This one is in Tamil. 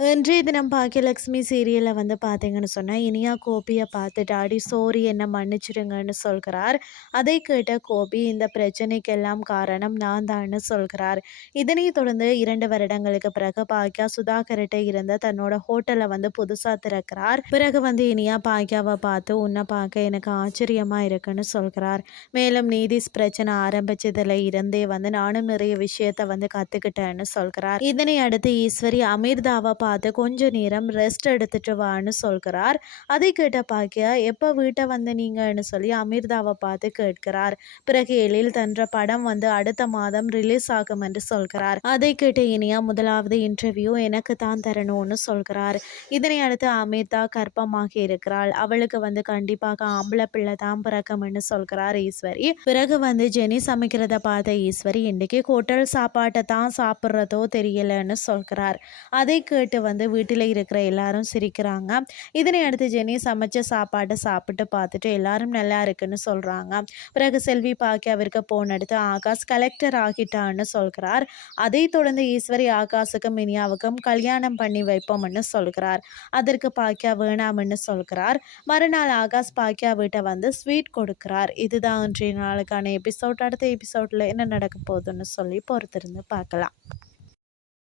இன்றைய தினம் பாக்கியலக்ஷ்மி சீரியலில் வந்து பார்த்தீங்கன்னு சொன்னால் இனியா கோபியை பார்த்துட்டு அடி சோரி என்ன மன்னிச்சிடுங்கன்னு சொல்கிறார். அதை கேட்ட கோபி இந்த பிரச்சனைக்கெல்லாம் காரணம் நான் தான்னு சொல்கிறார். இதனை தொடர்ந்து இரண்டு வருடங்களுக்கு பிறகு பாக்கியா சுதாகர்கிட்ட இருந்த தன்னோட ஹோட்டலை வந்து புதுசாக திறக்கிறார். பிறகு வந்து இனியா பாக்கியாவை பார்த்து உன்னை பார்க்க எனக்கு ஆச்சரியமாக இருக்குன்னு சொல்கிறார். மேலும் நீதிஸ் பிரச்சனை ஆரம்பிச்சதில் இருந்தே வந்து நானும் நிறைய விஷயத்த வந்து கற்றுக்கிட்டேன்னு சொல்கிறார். இதனை அடுத்து ஈஸ்வரி அமீர்தாவை பார்த்து கொஞ்ச நேரம் ரெஸ்ட் எடுத்துட்டு வான்னு சொல்கிறார். அதை கேட்ட பாக்கியா எப்போ வீட்டை வந்து நீங்கன்னு சொல்லி அமிர்தாவை பார்த்து கேட்கிறார். பிறகு எழில் தன்ற படம் வந்து அடுத்த மாதம் ரிலீஸ் ஆகும் என்று சொல்கிறார். அதை கேட்ட இனியா முதலாவது இன்டர்வியூ எனக்கு தான் தரணும்னு சொல்கிறார். இதனை அடுத்து அமிர்தா கர்ப்பமாக இருக்கிறாள். அவளுக்கு வந்து கண்டிப்பாக ஆம்பளை பிள்ளை தான் பிறக்கும்னு சொல்கிறார் ஈஸ்வரி. பிறகு வந்து ஜெனி சமைக்கிறத பார்த்த ஈஸ்வரி இன்னைக்கு ஹோட்டல் சாப்பாட்டை தான் சாப்பிட்றதோ தெரியலன்னு சொல்கிறார். அதை கேட்டு வந்து வீட்டில் இருக்கிற எல்லாரும் சிரிக்கிறாங்க. இதனை அடுத்து ஜெனி சமைச்ச சாப்பாட்டை சாப்பிட்டு பார்த்துட்டு எல்லாரும் நல்லா இருக்குன்னு சொல்கிறாங்க பிறகு செல்வி பாக்கியாவிற்கு போன் எடுத்து ஆகாஷ் கலெக்டர் ஆகிட்டான்னு சொல்கிறார். அதை தொடர்ந்து ஈஸ்வரி ஆகாஷுக்கும் மினியாவுக்கும் கல்யாணம் பண்ணி வைப்போம்னு சொல்கிறார். அதற்கு பாக்கியா வேணாம்னு சொல்கிறார். மறுநாள் ஆகாஷ் பாக்கியா வீட்டை வந்து ஸ்வீட் கொடுக்கிறார். இதுதான் இன்றைய நாளுக்கான எபிசோட் அடுத்த எபிசோடில் என்ன நடக்க போகுதுன்னு சொல்லி பொறுத்திருந்து பார்க்கலாம்.